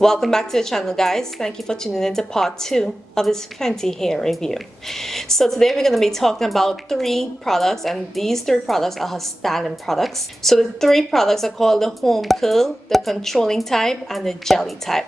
Welcome back to the channel, guys. Thank you for tuning in to part 2 of this Fenty hair review. So today we're going to be talking about 3 products, and these 3 products are her styling products. So the 3 products are called the Home Curl, the Controlling Type, and the Jelly Type.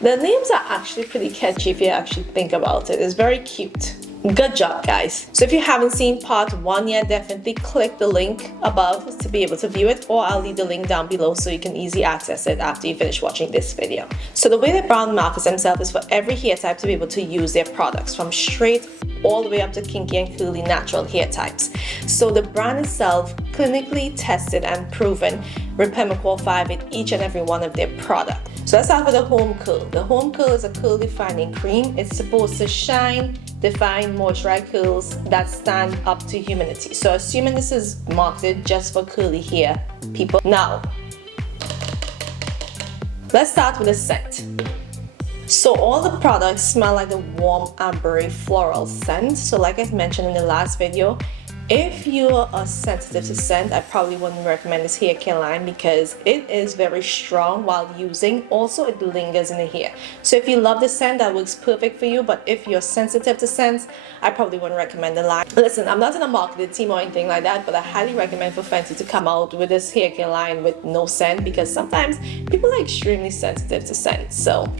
The names are actually pretty catchy if you actually think about it. It's very cute. Good job, guys. So if you haven't seen part 1 yet, definitely click the link above to be able to view it, or I'll leave the link down below so you can easily access it after you finish watching this video. So the way that brand markets themselves is for every hair type to be able to use their products, from straight all the way up to kinky and curly natural hair types. So the brand itself clinically tested and proven repair qualified with each and every one of their products. So let's start with the Home Curl. The Home Curl is a curl defining cream. It's supposed to shine, define, moisturize curls that stand up to humidity. So assuming this is marketed just for curly hair people. Now, let's start with the scent. So all the products smell like a warm ambery floral scent. So like I mentioned in the last video, if you are sensitive to scent, I probably wouldn't recommend this hair care line because it is very strong while using. Also, it lingers in the hair. So if you love the scent, that works perfect for you. But if you're sensitive to scents, I probably wouldn't recommend the line. Listen, I'm not in a marketing team or anything like that, but I highly recommend for Fenty to come out with this hair care line with no scent, because sometimes people are extremely sensitive to scent. So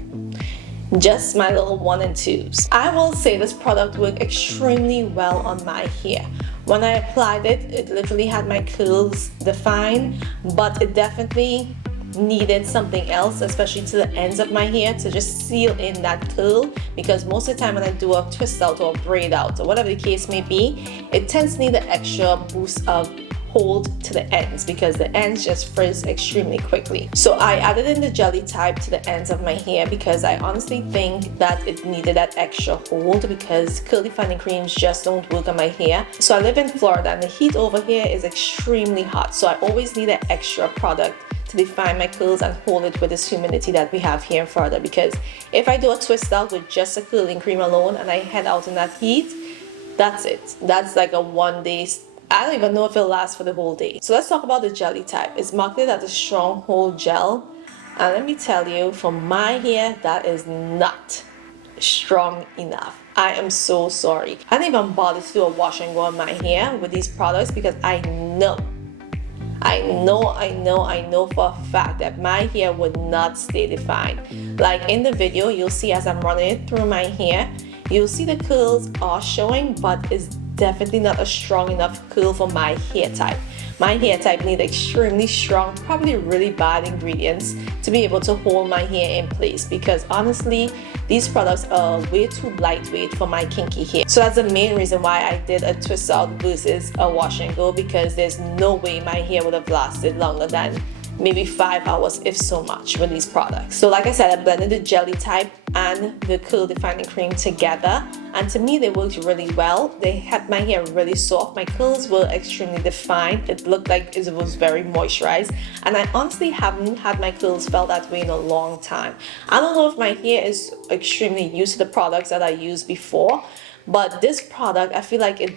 just my little 1 and 2s. I will say this product worked extremely well on my hair. When I applied it, it literally had my curls defined, but it definitely needed something else, especially to the ends of my hair, to just seal in that curl, because most of the time when I do a twist out or a braid out or whatever the case may be, it tends to need an extra boost of hold to the ends because the ends just frizz extremely quickly. So I added in the jelly type to the ends of my hair because I honestly think that it needed that extra hold, because curl defining creams just don't work on my hair. So I live in Florida and the heat over here is extremely hot, so I always need an extra product to define my curls and hold it with this humidity that we have here in Florida, because if I do a twist out with just a curling cream alone and I head out in that heat, that's it. That's like a 1 day. I don't even know if it'll last for the whole day. So let's talk about the jelly type. It's marketed as a strong hold gel, and let me tell you, for my hair, that is not strong enough. I am so sorry. I didn't even bother to do a wash and go on my hair with these products because I know for a fact that my hair would not stay defined. Like in the video, you'll see as I'm running it through my hair, you'll see the curls are showing, but it's definitely not a strong enough curl for my hair type. My hair type needs extremely strong, probably really bad ingredients to be able to hold my hair in place, because honestly, these products are way too lightweight for my kinky hair. So that's the main reason why I did a twist out versus a wash and go, because there's no way my hair would have lasted longer than maybe 5 hours, if so much, with these products. So like I said, I blended the jelly type and the curl defining cream together, and to me they worked really well. They had my hair really soft, my curls were extremely defined, it looked like it was very moisturized, and I honestly haven't had my curls felt that way in a long time. I don't know if my hair is extremely used to the products that I used before, but this product, I feel like it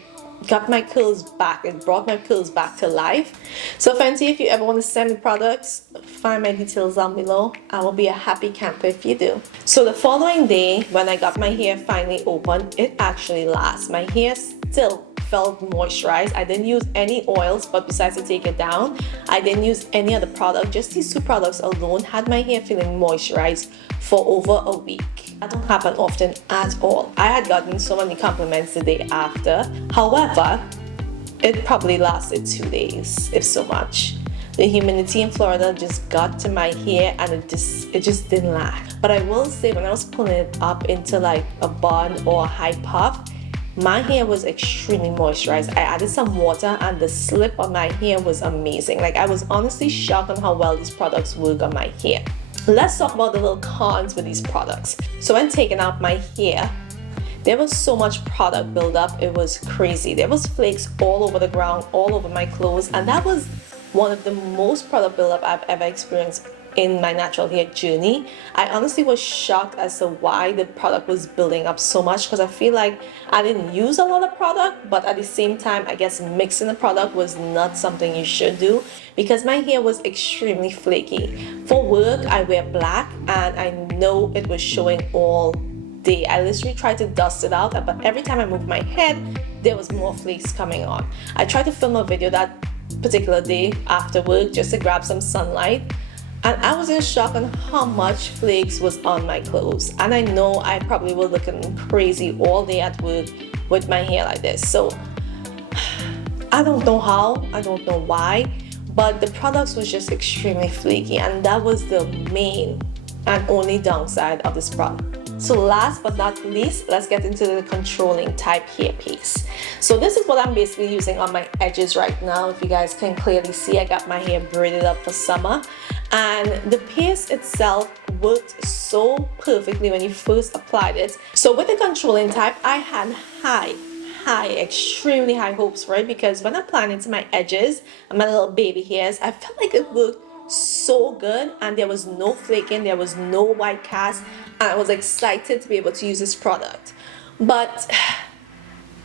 got my curls back. It brought my curls back to life. So Fenty, if you ever want to send me products, find my details down below. I will be a happy camper if you do. So the following day, when I got my hair finally open, it actually lasts. My hair still felt moisturized. I didn't use any oils, but besides to take it down, I didn't use any other product. Just these 2 products alone had my hair feeling moisturized for over a week. That don't happen often at all. I had gotten so many compliments the day after. However, it probably lasted 2 days, if so much. The humidity in Florida just got to my hair and it just didn't last. But I will say, when I was pulling it up into like a bun or a high puff, my hair was extremely moisturized. I added some water and the slip on my hair was amazing. Like, I was honestly shocked on how well these products work on my hair. Let's talk about the little cons with these products. So when taking out my hair, there was so much product buildup, it was crazy. There was flakes all over the ground, all over my clothes, and that was one of the most product buildup I've ever experienced in my natural hair journey. I honestly was shocked as to why the product was building up so much, because I feel like I didn't use a lot of product, but at the same time, I guess mixing the product was not something you should do because my hair was extremely flaky. For work, I wear black and I know it was showing all day. I literally tried to dust it out, but every time I moved my head, there was more flakes coming on. I tried to film a video that particular day after work just to grab some sunlight, and I was in shock on how much flakes was on my clothes. And I know I probably was looking crazy all day at work with my hair like this. So I don't know how, I don't know why, but the products was just extremely flaky, and that was the main and only downside of this product. So last but not least, let's get into the controlling type hair paste. So this is what I'm basically using on my edges right now. If you guys can clearly see, I got my hair braided up for summer, and the paste itself worked so perfectly when you first applied it. So with the controlling type, I had extremely high hopes for it, because when applying it to my edges and my little baby hairs, I felt like it worked so good, and there was no flaking, there was no white cast, and I was excited to be able to use this product. But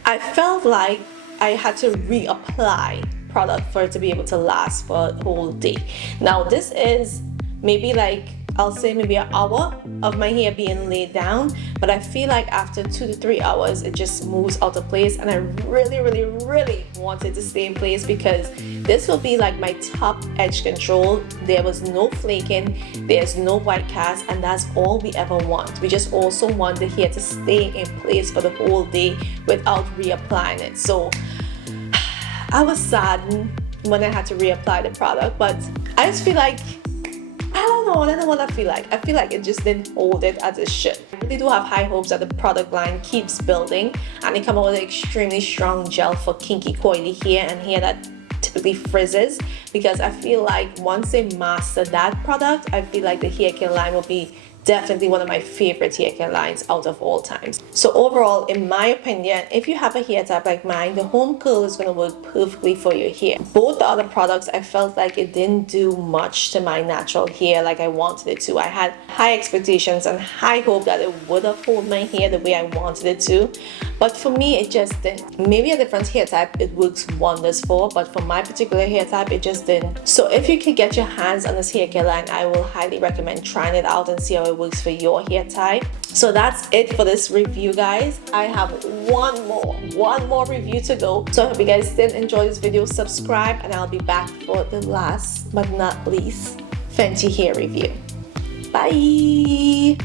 I felt like I had to reapply product for it to be able to last for a whole day. Now this is maybe like, I'll say maybe an hour of my hair being laid down, but I feel like after 2 to 3 hours it just moves out of place, and I really want it to stay in place, because this will be like my top edge control. There was no flaking, there's no white cast, and that's all we ever want. We just also want the hair to stay in place for the whole day without reapplying it. So I was saddened when I had to reapply the product, but I just feel like, I don't know what I feel like. I feel like it just didn't hold it as it should. I really do have high hopes that the product line keeps building, and they come out with an extremely strong gel for kinky coily hair and hair that typically frizzes, because I feel like once they master that product, I feel like the hair care line will be definitely one of my favorite hair care lines out of all times. So overall, in my opinion, if you have a hair type like mine, the home curl is going to work perfectly for your hair. Both the other products, I felt like it didn't do much to my natural hair like I wanted it to. I had high expectations and high hope that it would have held my hair the way I wanted it to, but for me it just didn't. Maybe a different hair type it works wonders for, but for my particular hair type it just didn't. So if you can get your hands on this hair care line, I will highly recommend trying it out and see how it works for your hair type. So that's it for this review, guys. I have one more review to go. So I hope you guys did enjoy this video. Subscribe, and I'll be back for the last but not least Fenty hair review. Bye.